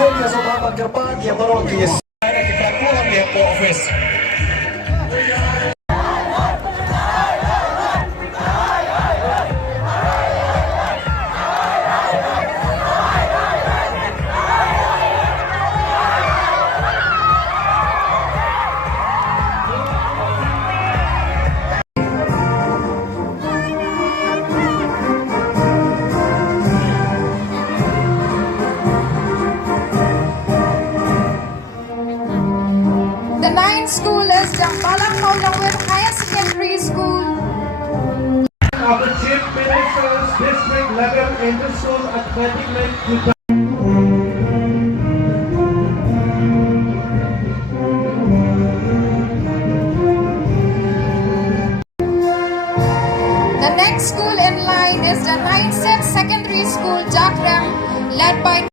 School S.S Mawkyrwat yang baru diperkuat di office. The ninth school is Higher Secondary School. Of the Chief Minister's District Level Inter-School Athletic League. The next school in line is the 9th Secondary School, Shadkmen, led by